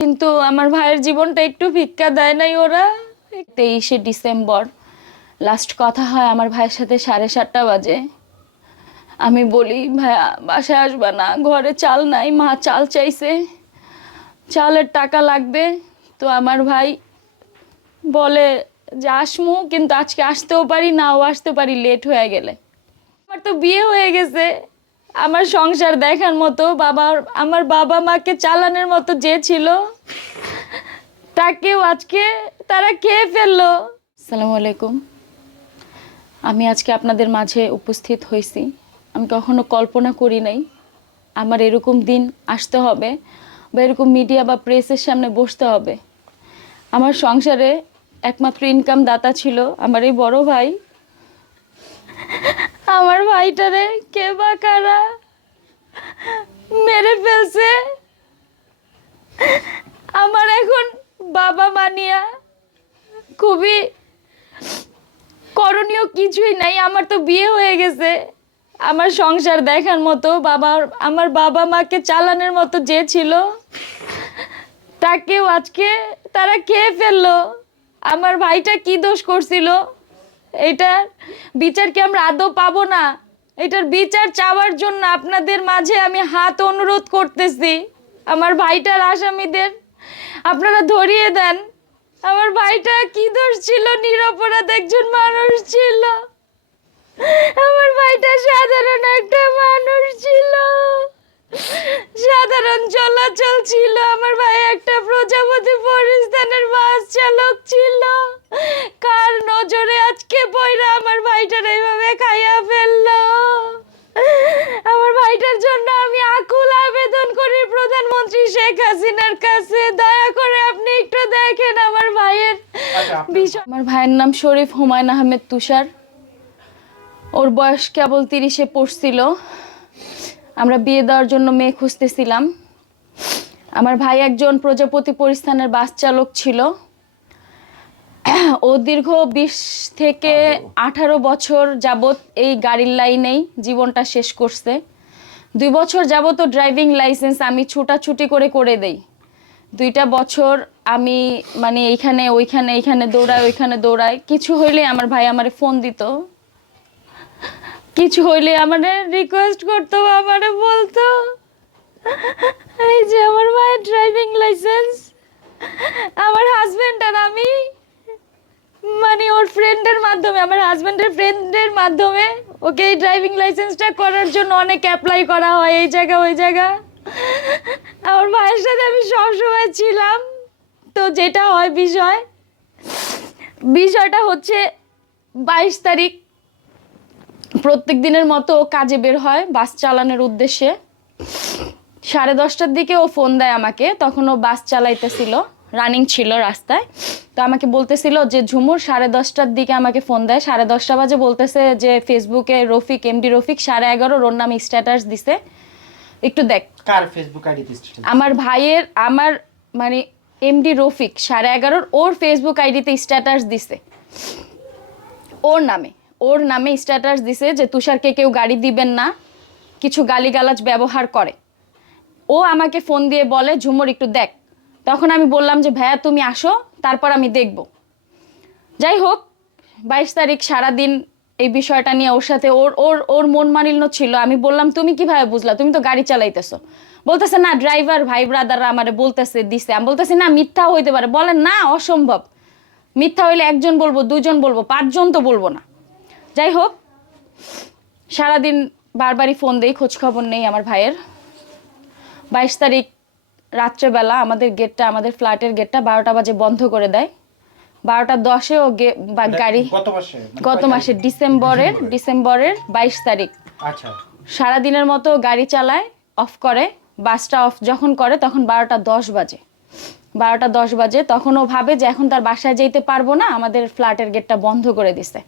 কিন্তু আমার ভাইয়ের জীবনটা একটু ভিক্ষা দেয় নাই ওরা। তেইশে ডিসেম্বর লাস্ট কথা হয় আমার ভাইয়ের সাথে সাড়ে সাতটা বাজে। আমি বলি, ভাইয়া, বাসায় আসবে না, ঘরে চাল নাই, মা চাল চাইছে। চালের টাকা লাগবে। তো আমার ভাই বলে, যে আসমু, কিন্তু আজকে আসতেও পারি নাও আসতে পারি লেট হয়ে গেলে। আমার তো বিয়ে হয়ে গেছে। আমার সংসার দেখার মতো, বাবার, আমার বাবা মাকে চালানোর মতো যে ছিল, তাকেও আজকে তারা খেয়ে ফেলল। আসসালামু আলাইকুম। আমি আজকে আপনাদের মাঝে উপস্থিত হয়েছি। আমি কখনো কল্পনা করি নাই আমার এরকম দিন আসতে হবে বা এরকম মিডিয়া বা প্রেসের সামনে বসতে হবে। আমার সংসারে একমাত্র ইনকাম দাতা ছিল আমার এই বড় ভাই। আমার ভাইটারে, কে বা কারা? মেরে ফেলছে। আমার এখন বাবা মানিয়া খুবই করণীয় কিছুই নাই। আমার তো বিয়ে হয়ে গেছে। আমার সংসার দেখার মতো বাবা, আমার বাবা মাকে চালানোর মতো যে ছিল, তাকেও আজকে তারা খেয়ে ফেলল। আমার ভাইটা কি দোষ করছিল? এটার বিচার কি আমরা আদৌ পাবো না। এটার বিচার চাওয়ার জন্য আপনাদের মাঝে আমি হাত অনুরোধ করতেছি। আমার ভাইটার আসামিদের আপনারা ধরিয়ে দেন। আমার ভাইটা কি দোষ ছিল? নিরপরাধ একজন মানুষ ছিল। আমার ভাইটা সাধারণ একটা মানুষ সাধারণ চলাচল ছিল। আমার ভাই একটা প্রজাপতি পরিস্থানের বাস চালক ছিল। কার নজরে আজকে পয়রা আমার ভাইটার এইভাবে খাইয়া ফেলল? আমার ভাইটার জন্য আমি আকুল আবেদন করি প্রধানমন্ত্রী শেখ হাসিনার কাছে। দয়া করে আপনি একটু দেখেন আমার ভাইয়ের আচ্ছা, বিষয়। আমার ভাইয়ের নাম শরীফ হুমায়ুন আহমেদ তুষার। ওর বয়স কেবল তিরিশে পড়ছিল। আমরা বিয়ে দেওয়ার জন্য মেয়ে খুঁজতেছিলাম। আমার ভাই একজন প্রজাপতি পরিস্থানের বাস চালক ছিল। ও দীর্ঘ বিশ থেকে আঠারো বছর যাবত এই গাড়ির লাইনেই জীবনটা শেষ করছে। দুই বছর যাবত ড্রাইভিং লাইসেন্স আমি ছুটাছুটি করে করে দেই। দুইটা বছর আমি মানে এইখানে ওইখানে এইখানে দৌড়াই ওইখানে দৌড়াই কিছু হইলে আমার ভাই আমার ফোন দিত। কিছু হইলে আমারে রিকোয়েস্ট করতো আমারে বলতো। এই যে আমার ভাইয়ের ড্রাইভিং লাইসেন্স আমার হাজবেন্ড আর আমি মানে ওর ফ্রেন্ডের মাধ্যমে, আমার হাজবেন্ডের ফ্রেন্ডের মাধ্যমে ওকে এই ড্রাইভিং লাইসেন্সটা করার জন্য অনেক অ্যাপ্লাই করা হয়, এই জায়গা, ওই জায়গা। আমার ভাইয়ের সাথে আমি সবসময় ছিলাম। তো যেটা হয় বিষয়, বিষয়টা হচ্ছে বাইশ তারিখ, প্রত্যেক দিনের মতো কাজে বের হয় বাস চালানোর উদ্দেশ্যে। সাড়ে দশটার দিকে ও ফোন দেয় আমাকে। তখন ও বাস চালাইতেছিল। রানিং ছিল রাস্তায়। তো আমাকে বলতেছিল যে ঝুমুর সাড়ে দশটার দিকে আমাকে ফোন দেয়। সাড়ে দশটা বাজে বলতেছে যে ফেসবুকে রফিক এমডি রফিক সাড়ে এগারো ওর নামে স্ট্যাটাস দিছে। একটু দেখ। কার ফেসবুক আইডিতে আমার ভাইয়ের আমার মানে এমডি রফিক সাড়ে এগারোর ওর ফেসবুক আইডিতে স্ট্যাটাস দিছে। ওর নামে ওর নামে স্ট্যাটাস দিছে যে তুষারকে কেউ গাড়ি দিবেন না। কিছু গালিগালাজ ব্যবহার করে। ও আমাকে ফোন দিয়ে বলে, ঝুমুর, একটু দেখ। তখন আমি বললাম যে, ভাইয়া, তুমি আসো, তারপর আমি দেখব। যাই হোক, বাইশ তারিখ সারাদিন এই বিষয়টা নিয়ে ওর সাথে ওর ওর ওর মন মানিল্য ছিল। আমি বললাম, তুমি কীভাবে বুঝলা? তুমি তো গাড়ি চালাইতেছো। বলতেছে, না ড্রাইভার ভাই ব্রাদাররা আমারে বলতেছে, দিছে। আমি বলতেছি, না, মিথ্যা হইতে পারে। বলেন না, অসম্ভব। মিথ্যা হইলে একজন বলব, দুজন বলব, পাঁচজন তো বলব না। যাই হোক, সারাদিন বারবারই ফোন দেই, খোঁজ খবর নেই আমার ভাইয়ের। বাইশ তারিখ রাত্রেবেলা আমাদের গেটটা আমাদের ফ্ল্যাটের গেটটা বারোটা বাজে বন্ধ করে দেয়। বারোটা দশে ও গে- বা- গাড়ি গত মাসে মানে? ডিসেম্বরের ডিসেম্বরের। বাইশ তারিখ। আচ্ছা। সারাদিনের মতো গাড়ি চালায় অফ করে বাসটা অফ যখন করে তখন বারোটা দশ বাজে। বারোটা দশ বাজে তখন ও ভাবে যে এখন তার বাসায় যেতে পারব না আমাদের ফ্ল্যাটের গেটটা বন্ধ করে দিছে।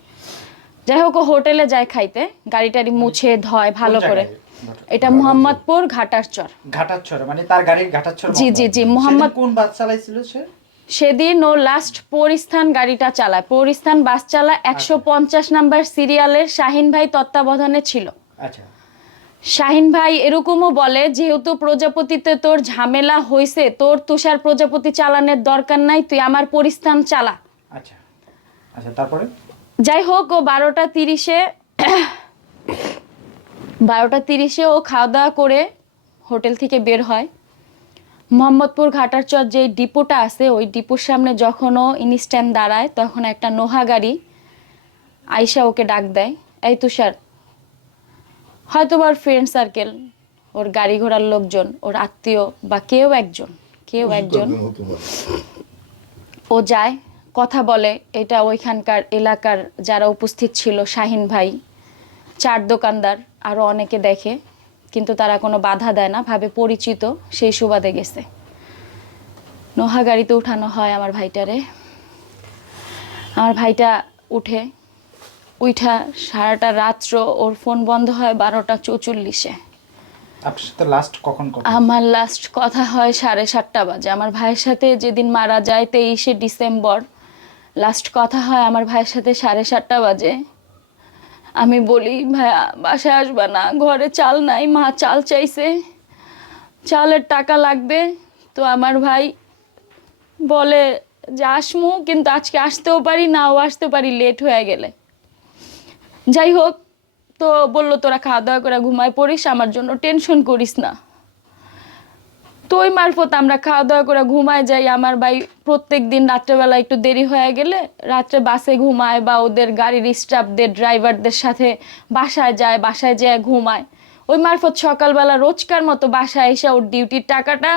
যাই হোক ও হোটেলে যায় খাইতে গাড়ি টাড়ি মুছে ধয় ভালো করে? এটা মোহাম্মদপুর ঘাটার চর ঘাটাচ্ছর মানে তার গাড়ির ঘাটাচ্ছর জি, জি, জি, মোহাম্মদ- কোন বাস চালাইছিল সে? সেদিন ও লাস্ট পরিস্থান গাড়িটা চালায়। পরিস্থান বাস চালা একশো পঞ্চাশ নাম্বার সিরিয়ালের শাহিন ভাই তত্ত্বাবধানে ছিল। আচ্ছা। শাহিন ভাই এরকমও বলে যেহেতু প্রজাপতিতে তোর ঝামেলা হয়েছে তোর তুষার প্রজাপতি চালানোর দরকার নাই তুই আমার পরিস্থান চালা। আচ্ছা। আচ্ছা তারপরে? যাই হোক ও বারোটা তিরিশে বারোটা তিরিশে ও খাওয়া দাওয়া করে হোটেল থেকে বের হয়। মোহাম্মদপুর ঘাটার চর যে ডিপোটা আছে ওই ডিপোর সামনে যখন ও ইনস্ট্যান্ট দাঁড়ায় তখন একটা নোহা গাড়ি আইসা ওকে ডাক দেয় এই তুষার হয়তো ওর ফ্রেন্ড সার্কেল ওর গাড়ি ঘোড়ার লোকজন ওর আত্মীয় বা কেউ একজন কেউ একজন ও যায় কথা বলে। এটা ওইখানকার এলাকার যারা উপস্থিত ছিল শাহিন ভাই। চার দোকানদার আরও অনেকে দেখে কিন্তু তারা কোনো বাধা দেয় না ভাবে পরিচিত সেই সুবাদে গেছে। নোহা গাড়িতে উঠানো হয় আমার ভাইটারে। আমার ভাইটা উঠে উঠা সারাটা রাত্র ওর ফোন বন্ধ হয় বারোটা চৌচল্লিশে। আপনার সাথে লাস্ট কখন আমার লাস্ট কথা হয় সাড়ে সাতটা বাজে। আমার ভাইয়ের সাথে যেদিন মারা যায় তেইশে ডিসেম্বর লাস্ট কথা হয় আমার ভাইয়ের সাথে সাড়ে সাতটা বাজে। আমি বলি, ভাইয়া, বাসায় আসবা না। ঘরে চাল নাই, মা চাল চাইছে। চালের টাকা লাগবে। তো আমার ভাই বলে যে, আসমু, কিন্তু আজকে আসতেও পারি নাও আসতে পারি লেট হয়ে গেলে। যাই হোক, তো বলল, তোরা খাওয়া দাওয়া করে ঘুমায় পড়িস, আমার জন্য টেনশন করিস না। তো ওই মারফত আমরা খাওয়া দাওয়া করে ঘুমায় যাই। আমার ভাই প্রত্যেক দিন রাত্রেবেলা একটু দেরি হয়ে গেলে রাত্রে বাসে ঘুমায় বা ওদের গাড়ির স্টাফদের ড্রাইভারদের সাথে বাসায় যায়, বাসায় যেয়ে ঘুমায়। ওই মারফত সকালবেলা রোজকার মতো বাসায় এসে ওর ডিউটির টাকাটা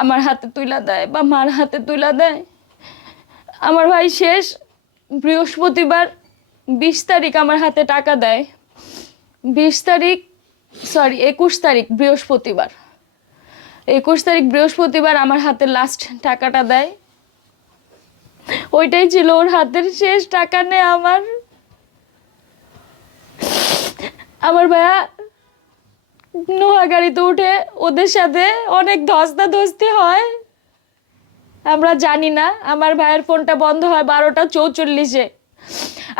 আমার হাতে তুলা দেয় বা মার হাতে তুলা দেয়। আমার ভাই শেষ, বৃহস্পতিবার বিশ তারিখ আমার হাতে টাকা দেয়। বিশ তারিখ সরি একুশ তারিখ বৃহস্পতিবার। একুশ তারিখ বৃহস্পতিবার আমার হাতে লাস্ট টাকাটা দেয়। ওইটাই ছিল ওর হাতের শেষ টাকা নেই আমার। আমার ভাইয়া নোহা গাড়িতে উঠে ওদের সাথে অনেক ধস্তা ধস্তি হয়। আমরা জানি না, আমার ভাইয়ের ফোনটা বন্ধ হয় বারোটা চৌচল্লিশে।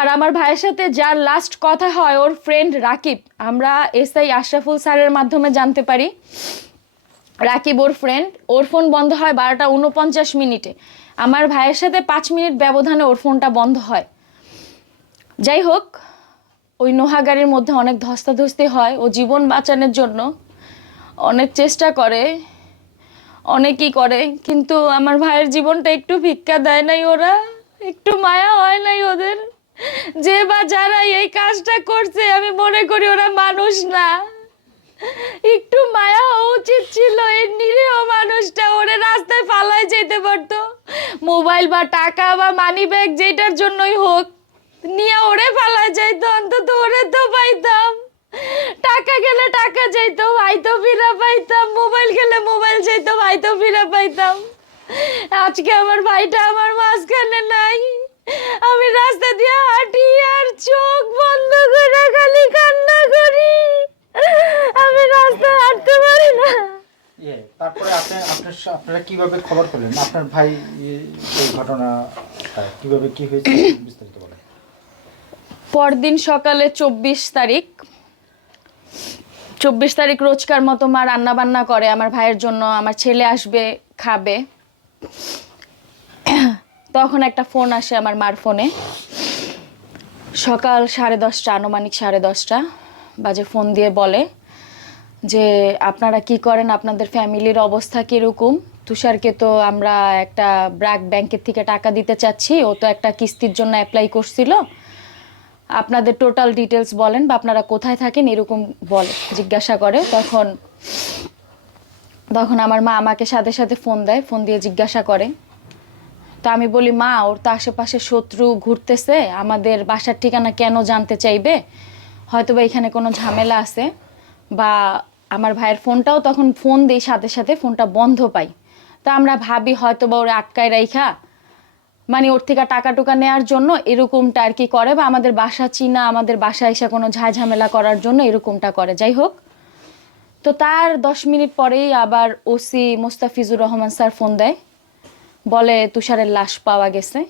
আর আমার ভাইয়ের সাথে যার লাস্ট কথা হয় ওর ফ্রেন্ড রাকিব। আমরা এসআই আশরাফুল স্যারের মাধ্যমে জানতে পারি। রাকিব, ওর ফ্রেন্ড ওর ফোন বন্ধ হয় বারোটা উনপঞ্চাশ মিনিটে। আমার ভাইয়ের সাথে পাঁচ মিনিট ব্যবধানে ওর ফোনটা বন্ধ হয়। যাই হোক, ওই নোহা গাড়ির মধ্যে অনেক ধস্তাধস্তি হয়। ও জীবন বাঁচানোর জন্য অনেক চেষ্টা করে, অনেকই করে, কিন্তু আমার ভাইয়ের জীবনটা একটু ভিক্ষা দেয় নাই ওরা, একটু মায়া হয় নাই ওদের। যে বা যারা এই কাজটা করছে, আমি মনে করি ওরা মানুষ না। একটু মায়া উচিত ছিল, এই নিরীহ মানুষটা ওরে রাস্তায় ফালায় যেতে পারতো। মোবাইল বা টাকা বা মানি ব্যাগ যেটার জন্যই হোক, নিয়ে ওরে ফালায় যাইতো, অন্তত ওরে তো পাইতাম। টাকা গেলে টাকা যাইতো, ভাইতো ফিরা পাইতাম। মোবাইল গেলে মোবাইল যাইতো, ভাইতো ফিরা পাইতাম। আজকে আমার ভাইটা আমার মাঝখানে নাই। আমি রাস্তা দিয়ে হাঁটি আর চোখ বন্ধ করে খালি কান্না করি আমি রাস্তায় হাঁটতে পারি না ইয়ে তারপরে আপনি সা- আপনারা কীভাবে খবর পেলেন? আপনার ভাই, এই ঘটনা কীভাবে কি হয়েছে বিস্তারিত বলেন। পরদিন সকালে চব্বিশ তারিখ চব্বিশ তারিখ রোজকার মতো মা রান্না বান্না করে আমার ভাইয়ের জন্য, আমার ছেলে আসবে, খাবে। তখন একটা ফোন আসে আমার মার ফোনে। সকাল সাড়ে দশটা, আনুমানিক সাড়ে দশটা বাজে ফোন দিয়ে বলে যে আপনারা কি করেন, আপনাদের ফ্যামিলির অবস্থা কীরকম? তুষারকে তো আমরা একটা ব্র্যাক ব্যাংকের থেকে টাকা দিতে চাচ্ছি, ও তো একটা কিস্তির জন্য অ্যাপ্লাই করছিল। আপনাদের টোটাল ডিটেলস বলেন বা আপনারা কোথায় থাকেন এরকম বলে, জিজ্ঞাসা করে। তখন তখন আমার মা আমাকে সাথে সাথে ফোন দেয় ফোন দিয়ে জিজ্ঞাসা করে। তো আমি বলি, মা, ওর তো আশেপাশে শত্রু ঘুরতেছে, আমাদের বাসার ঠিকানা কেন জানতে চাইবে? হয়তো বা এখানে কোনো ঝামেলা আছে বা আমার ভাইয়ের ফোনটাও তখন ফোন দিই সাথে সাথে, ফোনটা বন্ধ পাই। তা আমরা ভাবি হয়তো বা ওরা আটকায় রাইখা। মানে ওর থেকে টাকা টুকা নেওয়ার জন্য এরকমটা আর কি করে বা আমাদের বাসা চিনা, আমাদের বাসা এসে কোনো ঝাঝামেলা করার জন্য এরকমটা করে। যাই হোক, তো তার দশ মিনিট পরেই আবার OC Mostafizur Rahman sir phone দেয়। বলে, তুষারের লাশ পাওয়া গেছে।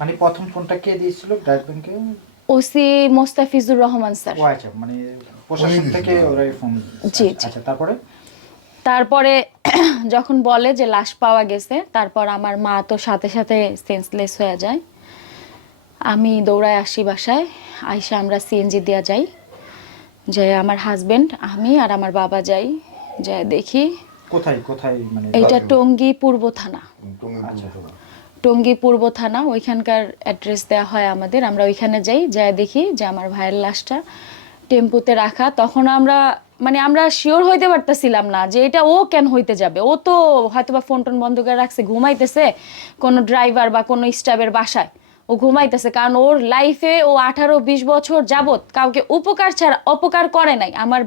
মানে প্রথম ফোনটা কে দিয়েছিল? OC Mostafizur Rahman sir. ও আচ্ছা মানে প্রশাসন থেকে ওরাই ফোন জি, জি। আচ্ছা তারপরে? তারপরে যখন বলে যে লাশ পাওয়া গেছে তারপর আমার মা তো সাথে সাথে সেন্সলেস হয়ে যায়। আমি দৌড়ায় আসি বাসায় আইসা আমরা সিএনজি দেওয়া যাই। যে আমার হাজবেন্ড আমি আর আমার বাবা যাই যে দেখি। কোথায় কোথায় মানে এইটা টঙ্গী পূর্ব থানা। টঙ্গী আচ্ছা। টঙ্গী পূর্ব থানা, ওইখানকার অ্যাড্রেস দেওয়া হয় আমাদের। আমরা ওইখানে যাই যাই দেখি যে আমার ভাইয়ের লাশটা টেম্পুতে রাখা। তখন আমরা মানে আমরা শিওর হইতে পারতেছিলাম না যে এটা ও কেন হইতে যাবে। ও তো হয়তোবা ফোন টোন বন্ধ করে রাখছে, ঘুমাইতেছে কোনো ড্রাইভার বা কোনো স্টাফের বাসায়। ও ঘুমাইতেছে কারণ ওর লাইফে ও আঠারো বিশ বছর যাবত কাউকে উপকার ছাড়া অপকার করে নাই। আমার